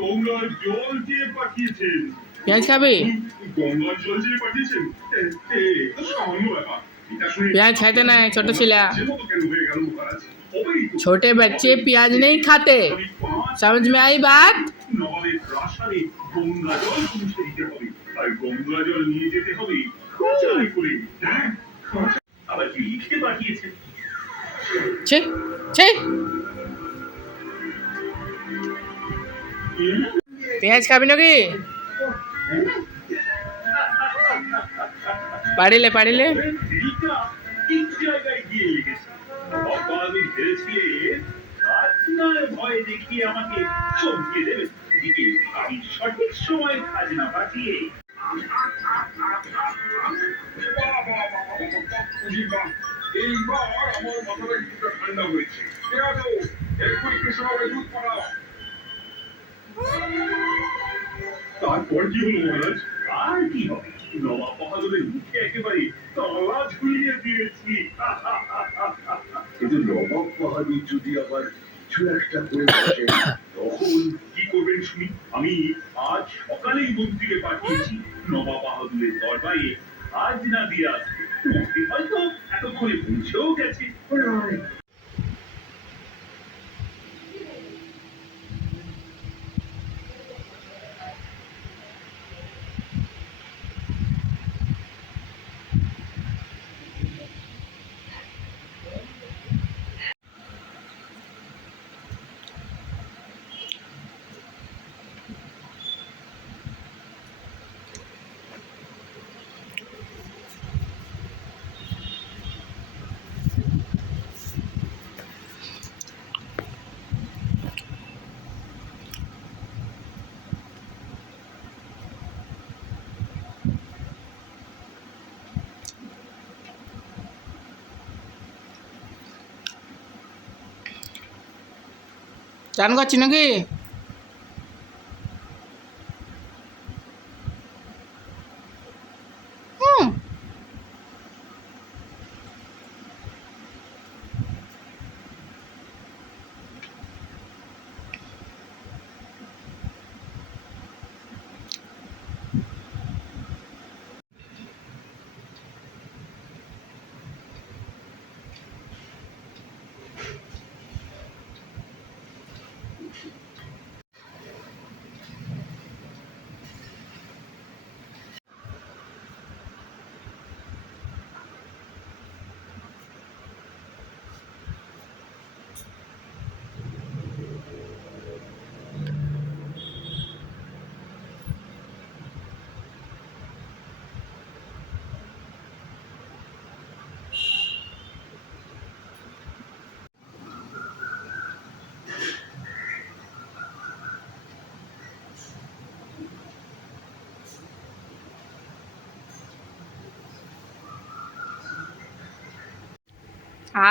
গঙ্গার জল দিয়ে পাঠিয়েছেন। পেঁয়াজ খাবি? গঙ্গার জল দিয়ে পাঠিয়েছেন? সামান্য ব্যাপার। प्याज खाते ना छोटे छिला। কেন হয়ে গেল মহারাজ? छोटे बच्चे प्याज नहीं खाते, समझ में आई बात? নবাবের প্রাসাদে গঙ্গা জল পৌঁছে দিতে হবে, আর গঙ্গা জল নিয়ে যেতে হবে খোঁচাই করে। হ্যাঁ, আবার কি লিখে পাঠিয়েছেন? ছি ছি, পেঁয়াজ খাবি নাকি? পাড়িলে পাড়িলে ঠিক জায়গায় গিয়ে লেগেছে। অবাধে ঘিরেছিলে, আজ নয় ভয় দেখিয়ে আমাকে চমকিয়ে দেবে। এদিকে আমি সঠিক সময় খাজনা পাঠিয়ে এইবার আমার মাথাটা কিছুটা ঠান্ডা হয়েছে। এক্ষুনি কৃষ্ণবাবু দুধ পাঠাও। তারপর কি হলো মহারাজ? আর কি হবে, নবাব বাহাদুরের মুখে একেবারে তালা ঝুলিয়ে দিয়েছি। কিন্তু নবাব বাহাদুর যদি আবার কিছু একটা করে বসে, তখন কি করবেন শুনি? আমি আজ সকালেই মন্ত্রীকে পাঠিয়েছি নবাব বাহাদুরের দরবারে আজ না দিয়ে আসবে। মন্ত্রী হয়তো এতক্ষণে পৌঁছেও গেছে। চান করছি নাকি?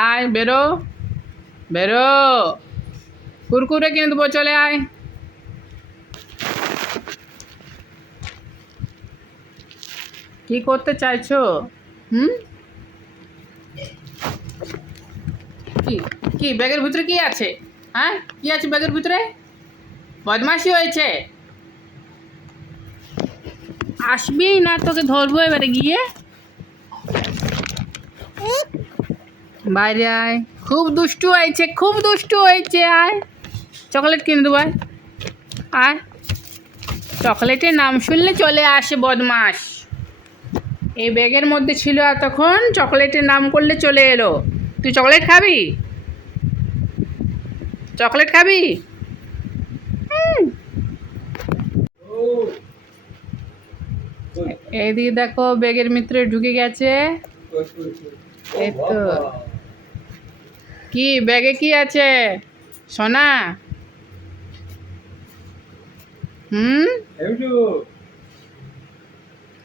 আয় বেরো বেরো, কুরকুরে কিনে দেবো, চলে আয়। কি করতে চাইছো? কি কি ব্যাগের ভিতরে কি আছে? হ্যাঁ, কি আছে ব্যাগের ভিতরে? বদমাশি হয়েছে, আসবি না তোকে ধরবো এবারে গিয়ে। বাইরে আয়, খুব দুষ্টু হয়েছে, খুব দুষ্টু হয়েছে। আয়, চকলেট কিনে দেবো। আয় আয়, চকলেটের নাম শুনলে চলে আসে বদমাস। এই ব্যাগের মধ্যে ছিল এতক্ষণ, চকলেটের নাম করলে চলে এলো। তুই চকলেট খাবি? চকলেট খাবি? এইদিকে দেখো, ব্যাগের ভিতরে ঢুকে গেছে। এই তো, কি ব্যাগে কি আছে সোনা?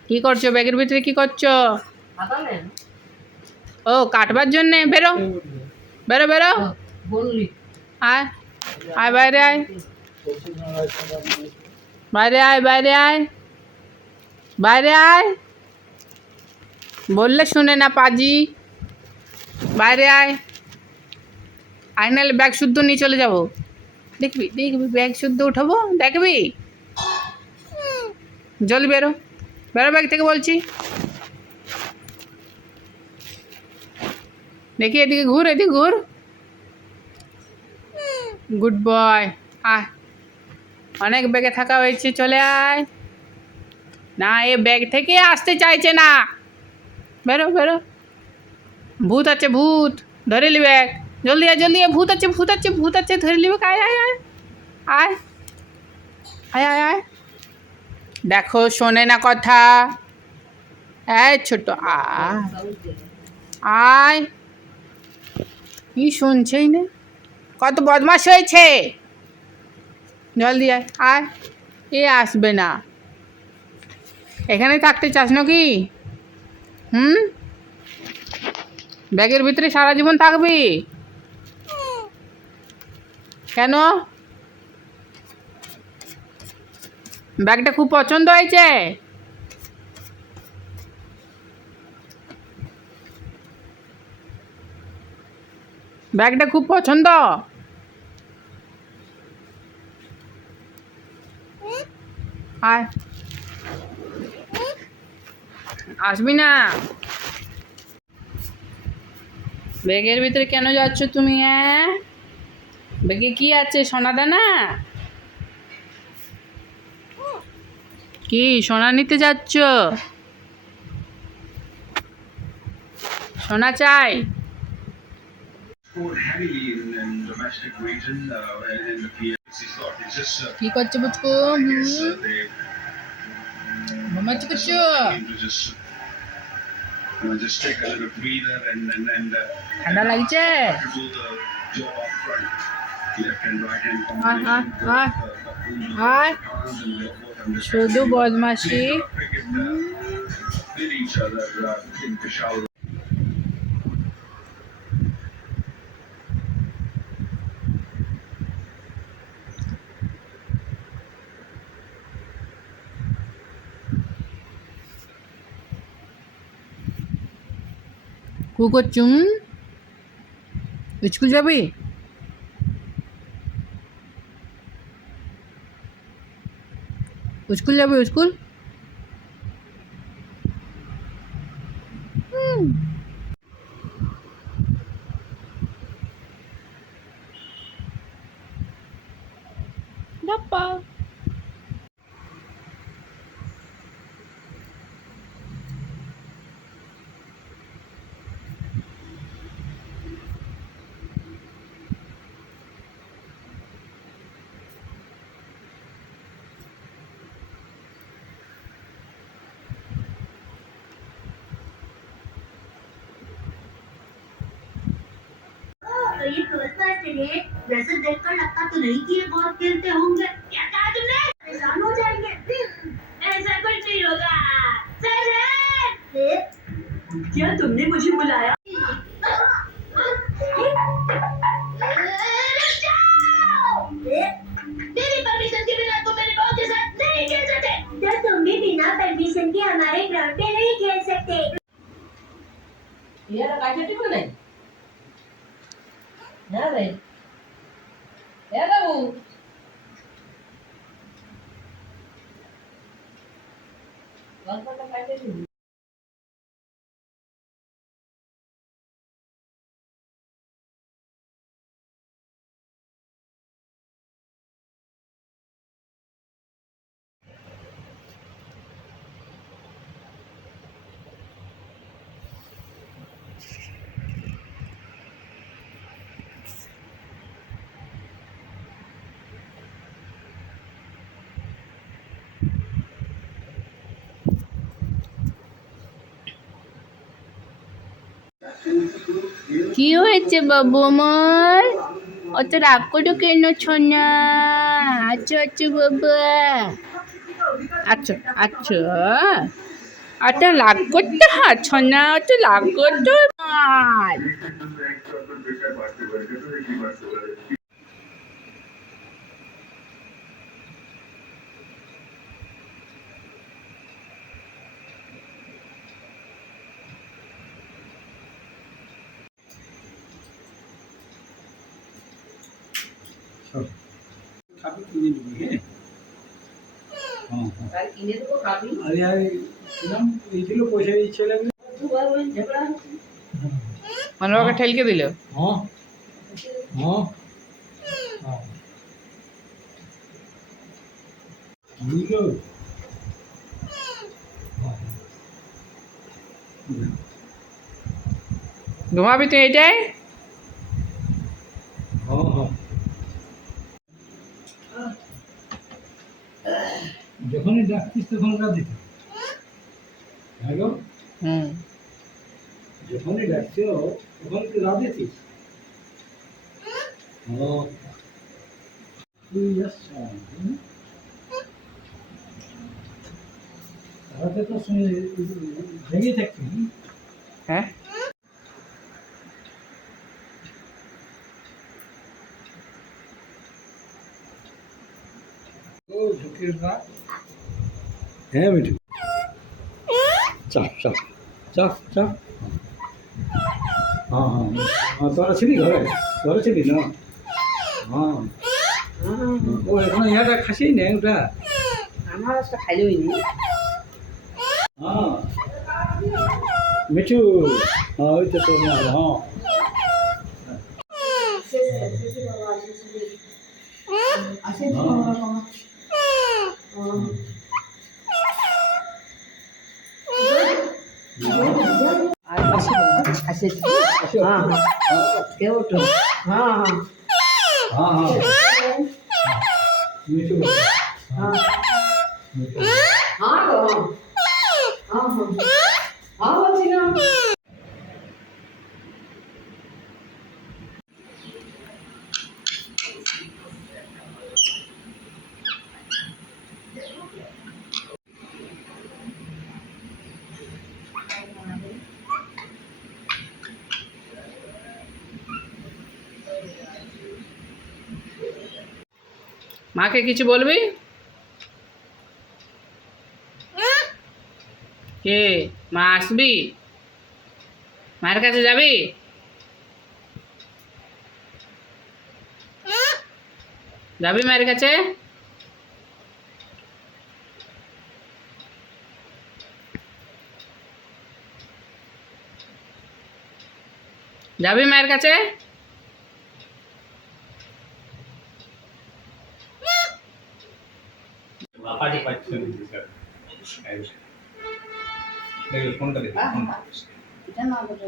কি করছো ব্যাগের ভিতরে? কি করছো? ও, কাটবার জন্যে। বেরো বেরো বেরো, আয় আয়, বাইরে আয়, বাইরে আয়, বাইরে আয়, বাইরে আয়, বললে শুনে না পাজি। বাইরে আয়, আয় নাহলে ব্যাগ শুদ্ধ নিয়ে চলে যাবো। দেখবি দেখবি ব্যাগ শুদ্ধ উঠাবো, দেখবি? জলদি বেরো, বেরো ব্যাগ থেকে বলছি। দেখি এদিকে ঘুর, এদিকে ঘুর। Good boy. আয়, অনেক ব্যাগে থাকা হয়েছে, চলে আয়। না, এ ব্যাগ থেকে আসতে চাইছে না। বেরো বেরো, ভূত আছে ভূত, ধরে লি ব্যাগ। জলদি আয় জলদি আয়, ভূত আছে ভূত আছে ভূত আছে, ধরে লি ব্যাগ। আয় আয় আয় আয় আয় আয় আয়। দেখো শোনে না কথা। এই ছোট আয়, কি শুনছেই না, কত বদমাশ হয়েছে। জলদি আয় আয়। এ আসবে না, এখানে থাকতে চাস নাকি? হুম, ব্যাগের ভিতরে সারা জীবন থাকবি কেন? ব্যাগটা খুব পছন্দ হয়েছে? ব্যাগটা খুব পছন্দ? আয়, আসবি না? ব্যাগের ভিতরে কেন যাচ্ছ তুমি? হ্যাঁ, ব্যাগে কি আছে, সোনা দানা? কি সোনা নিতে যাচ্ছ? সোনা চাই? কি করছো বুচকু? ঘুমাচ্ছ করছো? ঠান্ডা লাগছে? আয়, শুধু বদমাশি। কু করছুম? স্কুল যাবি? স্কুল যাবি স্কুল? ডাপ্পা। तो ये क्रिसमस के लिए ड्रेसेस देखकर लगता तो नहीं कि ये बहुत खेलते होंगे। क्या कहा तुमने? परेशान हो जाएंगे। ऐसा कुछ नहीं होगा। क्या तुमने मुझे बुलाया? मेरी परमिशन के बिना तुम मेरे बॉस के साथ नहीं खेल सकते। तो तुम भी बिना परमिशन के हमारे ग्राउंड पे नहीं खेल सकते। यार काटे बोले ना रे, यार वो गलत का काटे नहीं। কি হয়েছে বাবু আমার? অত রাগ করে কেন ছোনা? আচ্ছা আচ্ছা বাবা, আচ্ছা আচ্ছা। অত রাগ করতে হয় ছোনা, অত রাগ করতে হয়। খাবি কিনে নিবি, হ্যাঁ? হ্যাঁ, হ্যাঁ। আরে আরে কিরম এইগুলো পয়সা দিচ্ছে লাগবে। মানে ওকে ঠেলকে দিল। হ্যাঁ, হ্যাঁ, হ্যাঁ। বুঝলো? হ্যাঁ, হ্যাঁ। ঘুমাবি তুই এটাই? হ্যাঁ, হ্যাঁ। যখনই ডাকতিস তখন রাধিস। হ্যালো, হুম। যখনই ডাকছ তখন তুই রাধিস। হ্যালো, তুই আসছ, রাতে তো শুনে জেগে থাকবি। হ্যাঁ, ও ঝুঁকির রাত। হ্যাঁ মিঠু, চাপ চাপ চাপ চাপ। হ্যাঁ হ্যাঁ হ্যাঁ, তোরা ছিলি ঘরে, তোরা ছিলি না? হ্যাঁ, ও এখনো ইয়াটা খাসি নেই ওটা। আমার খাইলেও নি হ্যাঁ মিঠু, হ্যাঁ ওই তো তোর মা, হ্যাঁ। আর আসে হ্যাঁ হ্যাঁ কেউ তো হ্যাঁ হ্যাঁ হ্যাঁ হ্যাঁ মিঠু, হ্যাঁ মিঠু। হ্যাঁ তো হ্যাঁ হ্যাঁ হ্যাঁ বলছি না মাকে কিছু বলবি? কে? মা আসবি? মায়ের কাছে যাবি? যাবি মায়ের কাছে? যাবি মায়ের কাছে? লাফাটি পাচ্ছে ফোনটা দেখি এটা না বলে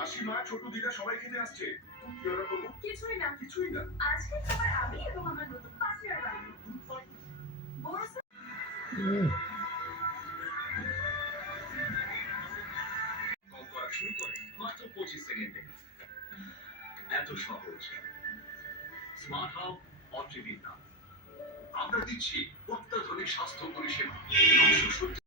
মাসিমা ছোট দিদা সবাই খেতে আসছে। কি অর্ডার করবো? কিছুই না। কিছুই না। আজকে খাবার আমি এবং আমার নতুন পার্টনার বানাবো। বড় কল করা শুরু করে মাত্র 25 সেকেন্ডে। এত সহজ। স্মার্ট হাব অট্রিবিউট নাম। আমরা দিচ্ছি অত্যাধুনিক স্বাস্থ্য পরিষেবা। 970